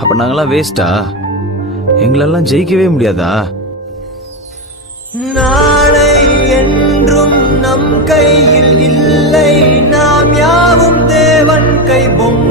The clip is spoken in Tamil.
அப்ப நாங்கெல்லாம் வேஸ்டா? எங்களெல்லாம் ஜெயிக்கவே முடியாதா? நாளை என்றும் நம் கையில் இல்லை, நாம் யாவும் தேவன் கை பொம்மை.